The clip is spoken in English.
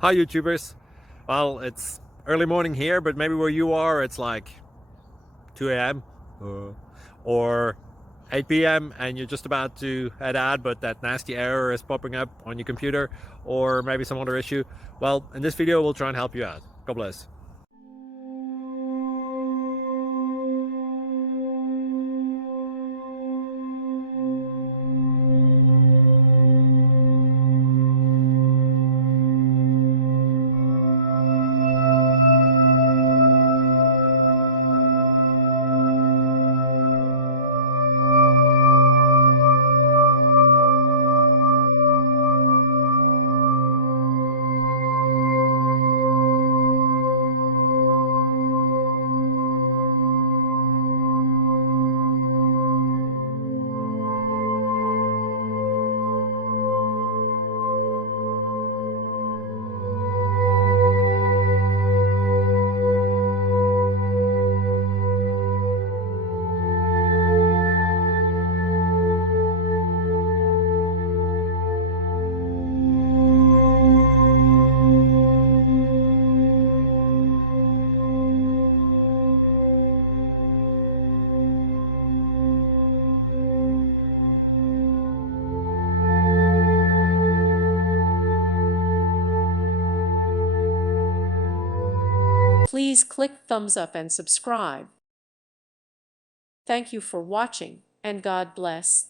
Hi YouTubers. Well, it's early morning here, but maybe where you are it's like 2 a.m. Or 8 p.m. and you're just about to head out, but that nasty error is popping up on your computer, or maybe some other issue. Well, in this video we'll try and help you out. God bless. Please click thumbs up and subscribe. Thank you for watching, and God bless.